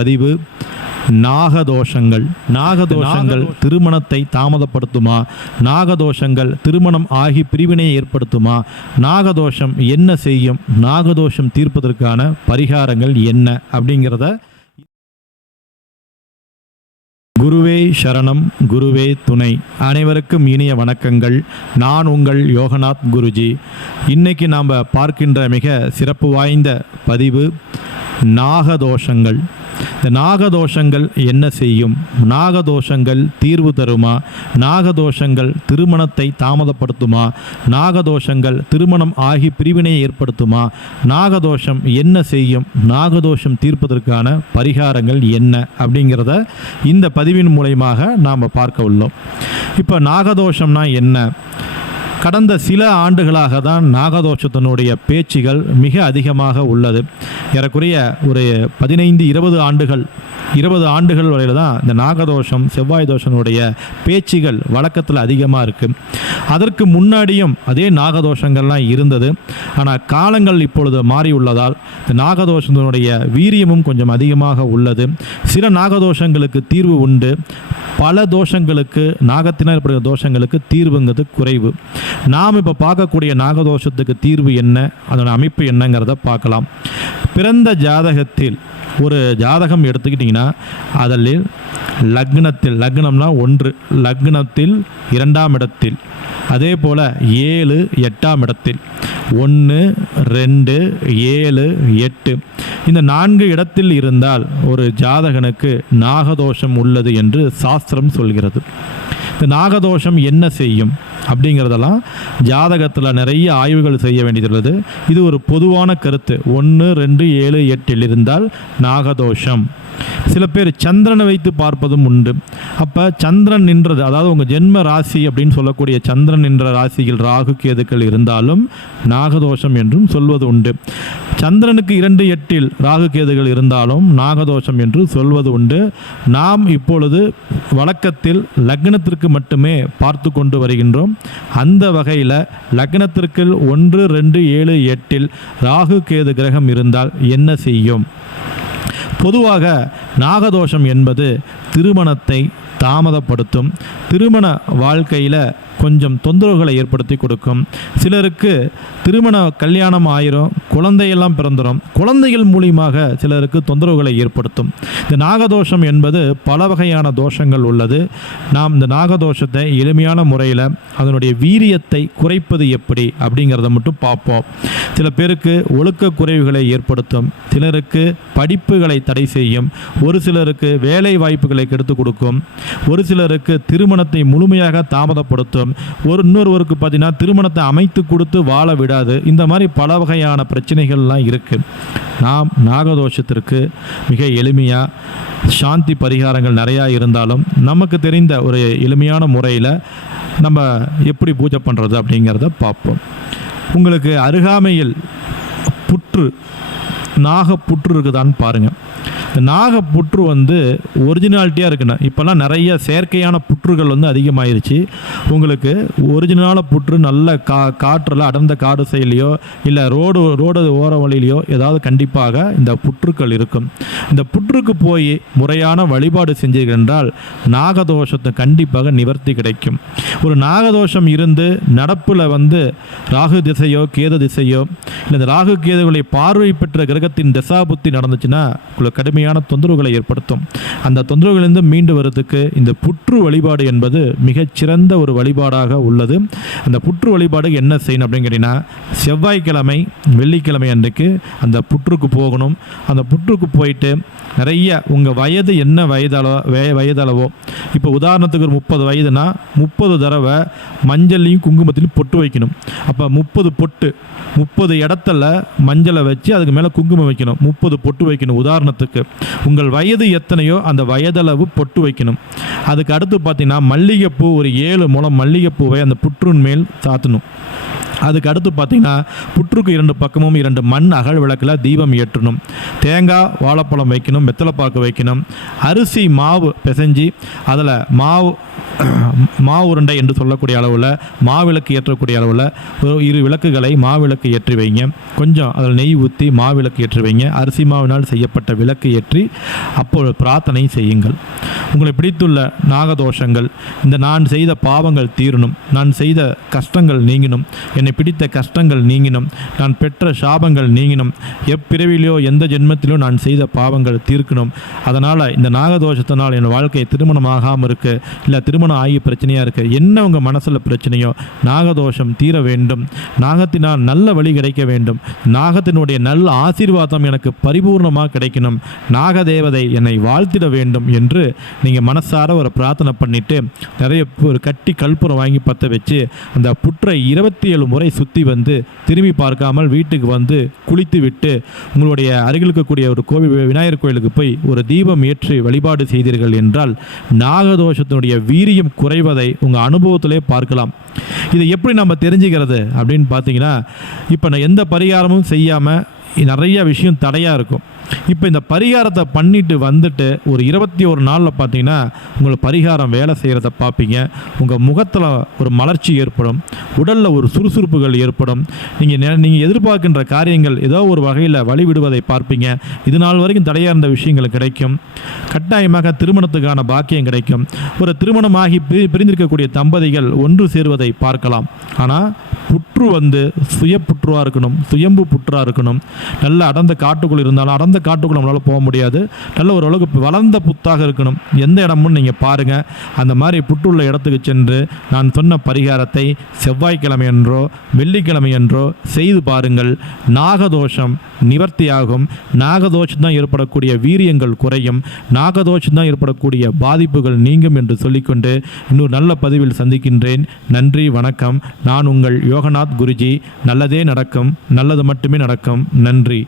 பதிவு நாகதோஷங்கள். நாகதோஷங்கள் திருமணத்தை தாமதப்படுத்துமா? நாகதோஷங்கள் திருமணம் ஆகி பிரிவினையை ஏற்படுத்துமா? நாகதோஷம் என்ன செய்யும்? நாகதோஷம் தீர்ப்பதற்கான பரிகாரங்கள் என்ன அப்படிங்கிறத குருவே சரணம், குருவே துணை. அனைவருக்கும் இனிய வணக்கங்கள். நான் உங்கள் யோகநாத் குருஜி. இன்னைக்கு நாம் பார்க்கின்ற மிக சிறப்பு வாய்ந்த பதிவு நாகதோஷங்கள். இந்த நாகதோஷங்கள் என்ன செய்யும்? நாகதோஷங்கள் தீர்வு தருமா? நாகதோஷங்கள் திருமணத்தை தாமதப்படுத்துமா? நாகதோஷங்கள் திருமணம் ஆகி பிரிவினையை ஏற்படுத்துமா? நாகதோஷம் என்ன செய்யும்? நாகதோஷம் தீர்ப்பதற்கான பரிகாரங்கள் என்ன அப்படிங்கிறத இந்த பதிவின் மூலமாக நாம் பார்க்க உள்ளோம். இப்போ நாகதோஷம்னா என்ன? கடந்த சில ஆண்டுகளாக தான் நாகதோஷத்தினுடைய பேச்சுகள் மிக அதிகமாக உள்ளது. ஏறக்குறைய ஒரு 15-20 ஆண்டுகள் வரையில் தான் இந்த நாகதோஷம், செவ்வாய் தோஷனுடைய பேச்சுகள் வழக்கத்தில் அதிகமாக இருக்குது. அதற்கு முன்னாடியும் அதே நாகதோஷங்கள்லாம் இருந்தது. ஆனால் காலங்கள் இப்பொழுது மாறியுள்ளதால் இந்த நாகதோஷத்தினுடைய வீரியமும் கொஞ்சம் அதிகமாக உள்ளது. சில நாகதோஷங்களுக்கு தீர்வு உண்டு, பல தோஷங்களுக்கு, நாகத்தினால் ஏற்படுகிற தோஷங்களுக்கு தீர்வுங்கிறது குறைவு. நாம் இப்போ பார்க்கக்கூடிய நாகதோஷத்துக்கு தீர்வு என்ன, அதோட அமைப்பு என்னங்கிறத பார்க்கலாம். பிறந்த ஜாதகத்தில் ஒரு ஜாதகம் எடுத்துக்கிட்டிங்கன்னா அதில் லக்னம்னா 1, லக்னத்தில் 2ஆம் இடத்தில், அதே போல் 7, 8ஆம் இடத்தில் 1, 2, 7, 8 இந்த 4 இடத்தில் இருந்தால் ஒரு ஜாதகனுக்கு நாகதோஷம் உள்ளது என்று சாஸ்திரம் சொல்கிறது. இந்த நாகதோஷம் என்ன செய்யும் அப்படிங்கிறதெல்லாம் ஜாதகத்தில் நிறைய ஆய்வுகள் செய்ய வேண்டியதுள்ளது. இது ஒரு பொதுவான கருத்து. 1, 2, 7, 8 இருந்தால் நாகதோஷம். சில பேர் சந்திரனை வைத்து பார்ப்பதும் உண்டு. அப்போ சந்திரன் நின்றது, அதாவது உங்கள் ஜென்ம ராசி அப்படின்னு சொல்லக்கூடிய சந்திரன் நின்ற ராசியில் ராகு கேதுக்கள் இருந்தாலும் நாகதோஷம் என்றும் சொல்வது உண்டு. சந்திரனுக்கு 2, 8 ராகு கேதுகள் இருந்தாலும் நாகதோஷம் என்று சொல்வது உண்டு. நாம் இப்பொழுது வழக்கத்தில் லக்னத்திற்கு மட்டுமே பார்த்து கொண்டு வருகின்றோம். அந்த வகையில் லக்னத்திற்கு 1, 2, 7, 8 ராகு கேது கிரகம் இருந்தால் என்ன செய்யும்? பொதுவாக நாகதோஷம் என்பது திருமணத்தை தாமதப்படுத்தும், திருமண வாழ்க்கையில் கொஞ்சம் தொந்தரவுகளை ஏற்படுத்தி கொடுக்கும். சிலருக்கு கல்யாணம் ஆயிரும், குழந்தையெல்லாம் பிறந்துடும், குழந்தைகள் மூலியமாக சிலருக்கு தொந்தரவுகளை ஏற்படுத்தும். இந்த நாகதோஷம் என்பது பல வகையான தோஷங்கள் உள்ளது. நாம் இந்த நாகதோஷத்தை எளிமையான முறையில் அதனுடைய வீரியத்தை குறைப்பது எப்படி அப்படிங்கிறத மட்டும் பார்ப்போம். சில பேருக்கு ஒழுக்க குறைவுகளை ஏற்படுத்தும், சிலருக்கு படிப்புகளை தடை செய்யும், ஒரு சிலருக்கு வேலை வாய்ப்புகளை கெடுத்து கொடுக்கும், ஒரு சிலருக்கு திருமணத்தை முழுமையாக தாமதப்படுத்தும், இன்னொருவருக்கு பார்த்தீங்கன்னா திருமணத்தை அமைத்து கொடுத்து வாழ விடாது. இந்த மாதிரி பல வகையான பிரச்சனைகள்லாம் இருக்குது. நாம் நாகதோஷத்திற்கு மிக எளிமையாக சாந்தி பரிகாரங்கள் நிறையா இருந்தாலும் நமக்கு தெரிந்த ஒரு எளிமையான முறையில் நம்ம எப்படி பூஜை பண்ணுறது அப்படிங்கிறத பார்ப்போம். உங்களுக்கு அருகாமையில் நாகப்புற்று இருக்குதான்னு பாருங்கள். இந்த நாகப்புற்று ஒரிஜினாலிட்டியாக இருக்குண்ணா. இப்போல்லாம் நிறைய செயற்கையான புற்றுகள் அதிகமாகிருச்சு. உங்களுக்கு ஒரிஜினலான புற்று நல்ல காற்றில் அடர்ந்த காடு செயலையோ இல்லை ரோடு ஓர வழியிலையோ ஏதாவது கண்டிப்பாக இந்த புற்றுக்கள் இருக்கும். இந்த புற்றுக்கு போய் முறையான வழிபாடு செஞ்சீர்கள் நாகதோஷத்தை கண்டிப்பாக நிவர்த்தி கிடைக்கும். ஒரு நாகதோஷம் இருந்து நடப்பில் ராகு திசையோ கேது திசையோ இல்லை இந்த ராகு கேதுகளை பார்வை பெற்ற கிரகத்தின் தசாபுத்தி நடந்துச்சுன்னா உங்களுக்கு கடுமையான தொந்தரவுகளை ஏற்படுத்தும். அந்த தொந்தரவுகளிலிருந்து மீண்டு வருவதற்கு இந்த புற்று வழிபாடு என்பது மிகச்சிறந்த ஒரு வழிபாடாக உள்ளது. அந்த புற்று வழிபாடு என்ன செய்யணும் அப்படின்னு கேட்டீங்கன்னா, செவ்வாய்க்கிழமை வெள்ளிக்கிழமை அன்றைக்கு அந்த புற்றுக்கு போகணும். அந்த புற்றுக்கு போயிட்டு நிறைய உங்கள் வயது என்ன வயதளவோ, இப்போ உதாரணத்துக்கு ஒரு 30 வயதுனா 30 தடவை மஞ்சள்லையும் குங்குமத்திலையும் பொட்டு வைக்கணும். அப்போ 30 பொட்டு 30 இடத்துல மஞ்சளை வச்சு அதுக்கு மேலே குங்குமம் வைக்கணும். 30 பொட்டு வைக்கணும். உதாரணத்துக்கு உங்கள் வயது எத்தனையோ அந்த வயதளவு பொட்டு வைக்கணும். அதுக்கு அடுத்து பார்த்தீங்கன்னா மல்லிகைப்பூ ஒரு 7 முழம் மல்லிகைப்பூவை அந்த புற்றின் மேல் சாத்தணும். அதுக்கு அடுத்து பார்த்திங்கன்னா புற்றுக்கு 2 பக்கமும் 2 மண் அகல் விளக்கில் தீபம் ஏற்றணும். தேங்காய் வாழைப்பழம் வைக்கணும், வெத்தலைப்பாக்கு வைக்கணும். அரிசி மாவு பிசைஞ்சி அதில் மாவு உருண்டை என்று சொல்லக்கூடிய அளவில் மாவிளக்கு ஏற்றக்கூடிய அளவில் 2 விளக்குகளை மாவிளக்கு ஏற்றி வைங்க. கொஞ்சம் அதில் நெய் ஊற்றி மாவிளக்கு ஏற்றி வைங்க. அரிசி மாவினால் செய்யப்பட்ட விளக்கு ஏற்றி அப்போது பிரார்த்தனை செய்யுங்கள். உங்களை பிடித்துள்ள நாகதோஷங்கள், இந்த நான் செய்த பாவங்கள் தீரணும், நான் செய்த கஷ்டங்கள் நீங்கினும், என்னை பிடித்த கஷ்டங்கள் நீங்கினும், நான் பெற்ற சாபங்கள் நீங்கினும், எப்பிறவிலையோ எந்த ஜென்மத்திலோ நான் செய்த பாவங்கள் தீர்க்கணும். அதனால் இந்த நாகதோஷத்தினால் என் வாழ்க்கை திருமணம் ஆகாமல் இருக்குது, இல்லை திருமணம் ஆகி பிரச்சனையாக இருக்குது, என்ன உங்கள் மனசில் பிரச்சனையோ நாகதோஷம் தீர வேண்டும், நாகத்தினால் நல்ல வழி கிடைக்க வேண்டும், நாகத்தினுடைய நல்ல ஆசீர்வாதம் எனக்கு பரிபூர்ணமாக கிடைக்கணும், நாகதேவதை என்னை வாழ்த்திட வேண்டும் என்று நீங்கள் மனசார ஒரு பிரார்த்தனை பண்ணிவிட்டு நிறைய ஒரு கட்டி கற்பூரம் வாங்கி பற்ற வச்சு அந்த புற்றை 27 முறை சுற்றி வந்து திரும்பி பார்க்காமல் வீட்டுக்கு வந்து குளித்து விட்டு உங்களுடைய அருகில் இருக்கக்கூடிய ஒரு கோவில் விநாயகர் கோயிலுக்கு போய் ஒரு தீபம் ஏற்றி வழிபாடு செய்தீர்கள் என்றால் நாகதோஷத்தினுடைய வீரியம் குறைவதை உங்கள் அனுபவத்திலே பார்க்கலாம். இதை எப்படி நம்ம தெரிஞ்சுக்கிறது அப்படின்னு பார்த்தீங்கன்னா, இப்போ நான் எந்த பரிகாரமும் செய்யாமல் நிறைய விஷயம் தடையாக இருக்கும். இப்போ இந்த பரிகாரத்தை பண்ணிட்டு வந்துட்டு ஒரு 21 நாளில் பார்த்தீங்கன்னா உங்களுக்கு பரிகாரம் வேலை செய்கிறத பார்ப்பீங்க. உங்கள் முகத்தில் ஒரு மலர்ச்சி ஏற்படும், உடலில் ஒரு சுறுசுறுப்புகள் ஏற்படும். நீங்கள் எதிர்பார்க்கின்ற காரியங்கள் ஏதோ ஒரு வகையில் வழிவிடுவதை பார்ப்பீங்க. இது நாள் வரைக்கும் தடையாக இருந்த விஷயங்கள் கிடைக்கும். கட்டாயமாக திருமணத்துக்கான பாக்கியம் கிடைக்கும். ஒரு திருமணமாகி பிரிந்திருக்கக்கூடிய தம்பதிகள் ஒன்று சேருவதை பார்க்கலாம். ஆனால் புற்று வந்து சுய புற்றுவாக இருக்கணும், சுயம்பு புற்றாக இருக்கணும். நல்ல அடர்ந்த காட்டுக்குள் இருந்தாலும் அடர்ந்த காட்டுக்குள்ள நம்மளால் போக முடியாது. நல்ல ஓரளவுக்கு வளர்ந்த புத்தாக இருக்கணும். எந்த இடமும் நீங்கள் பாருங்கள், அந்த மாதிரி புற்றுள்ள இடத்துக்கு சென்று நான் சொன்ன பரிகாரத்தை செவ்வாய்க்கிழமை என்றோ வெள்ளிக்கிழமை என்றோ செய்து பாருங்கள். நாகதோஷம் நிவர்த்தியாகும். நாகதோஷம் தான் ஏற்படக்கூடிய வீரியங்கள் குறையும். நாகதோஷம் தான் ஏற்படக்கூடிய பாதிப்புகள் நீங்கும் என்று சொல்லிக்கொண்டு இன்னொரு நல்ல பதிவில் சந்திக்கின்றேன். நன்றி, வணக்கம். நான் உங்கள் யோகநாத் குருஜி. நல்லதே நடக்கும், நல்லது மட்டுமே நடக்கும். நன்றி.